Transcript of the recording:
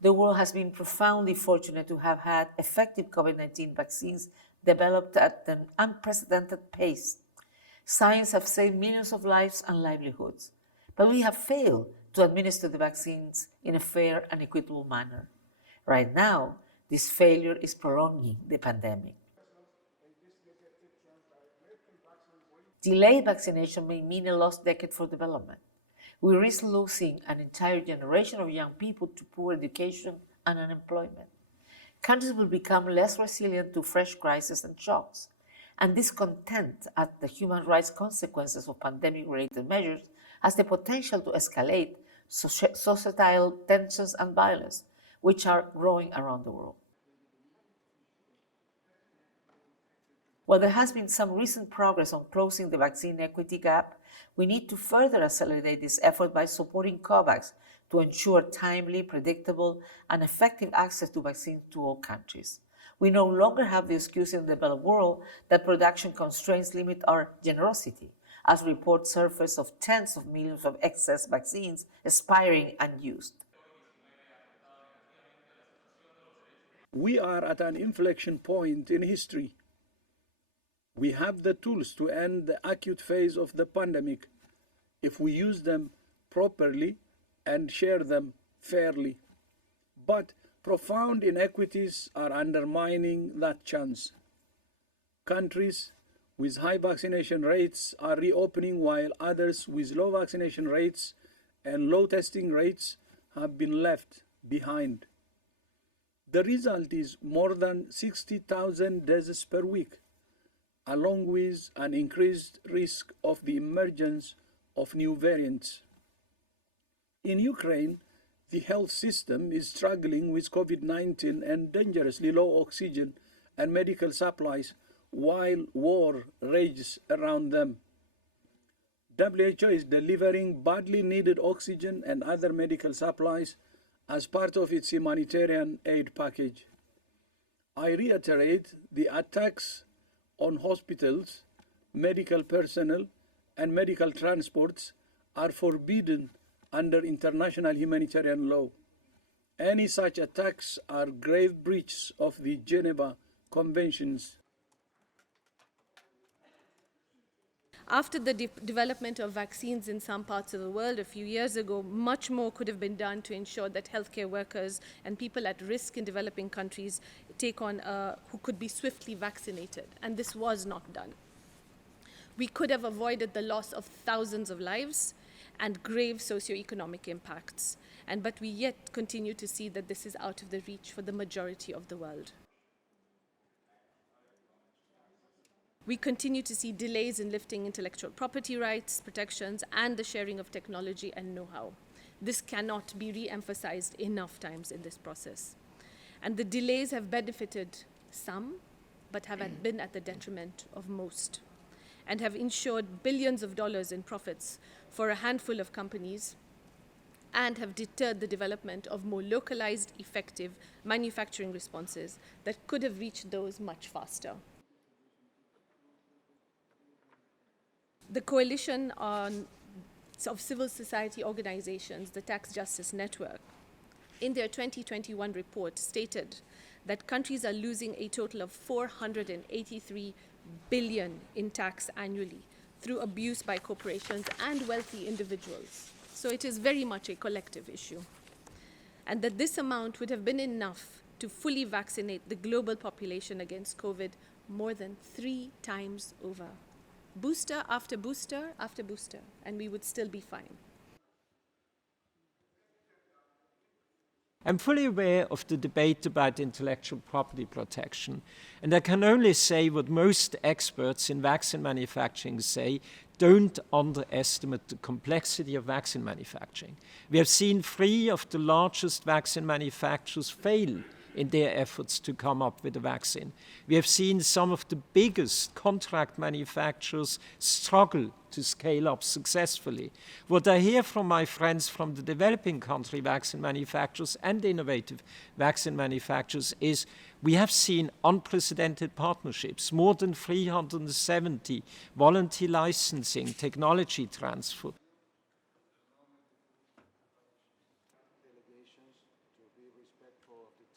The world has been profoundly fortunate to have had effective COVID-19 vaccines developed at an unprecedented pace. Science has saved millions of lives and livelihoods, but we have failed to administer the vaccines in a fair and equitable manner. Right now, this failure is prolonging the pandemic. Delayed vaccination may mean a lost decade for development. We risk losing an entire generation of young people to poor education and unemployment. Countries will become less resilient to fresh crises and shocks, and discontent at the human rights consequences of pandemic-related measures has the potential to escalate societal tensions and violence, which are growing around the world. While there has been some recent progress on closing the vaccine equity gap, we need to further accelerate this effort by supporting COVAX to ensure timely, predictable, and effective access to vaccines to all countries. We no longer have the excuse in the developed world that production constraints limit our generosity, as reports surface of tens of millions of excess vaccines expiring unused. We are at an inflection point in history. We have the tools to end the acute phase of the pandemic if we use them properly and share them fairly. But profound inequities are undermining that chance. Countries with high vaccination rates are reopening while others with low vaccination rates and low testing rates have been left behind. The result is more than 60,000 deaths per week, along with an increased risk of the emergence of new variants. In Ukraine, the health system is struggling with COVID-19 and dangerously low oxygen and medical supplies while war rages around them. WHO is delivering badly needed oxygen and other medical supplies as part of its humanitarian aid package. I reiterate, the attacks on hospitals, medical personnel, and medical transports are forbidden under international humanitarian law. Any such attacks are grave breaches of the Geneva Conventions. After the development of vaccines in some parts of the world a few years ago, much more could have been done to ensure that healthcare workers and people at risk in developing countries who could be swiftly vaccinated, and this was not done. We could have avoided the loss of thousands of lives and grave socioeconomic impacts, but we yet continue to see that this is out of the reach for the majority of the world. We continue to see delays in lifting intellectual property rights, protections, and the sharing of technology and know-how. This cannot be re-emphasized enough times in this process. And the delays have benefited some, but have been at the detriment of most, and have ensured billions of dollars in profits for a handful of companies, and have deterred the development of more localized, effective manufacturing responses that could have reached those much faster. The coalition of civil society organizations, the Tax Justice Network, in their 2021 report stated that countries are losing a total of $483 billion in tax annually through abuse by corporations and wealthy individuals. So it is very much a collective issue. And that this amount would have been enough to fully vaccinate the global population against COVID more than 3 times over. Booster after booster after booster, and we would still be fine. I'm fully aware of the debate about intellectual property protection, and I can only say what most experts in vaccine manufacturing say: don't underestimate the complexity of vaccine manufacturing. We have seen 3 of the largest vaccine manufacturers fail in their efforts to come up with a vaccine. We have seen some of the biggest contract manufacturers struggle to scale up successfully. What I hear from my friends from the developing country vaccine manufacturers and innovative vaccine manufacturers is we have seen unprecedented partnerships, more than 370 voluntary licensing, technology transfer. obligations to be respectful of the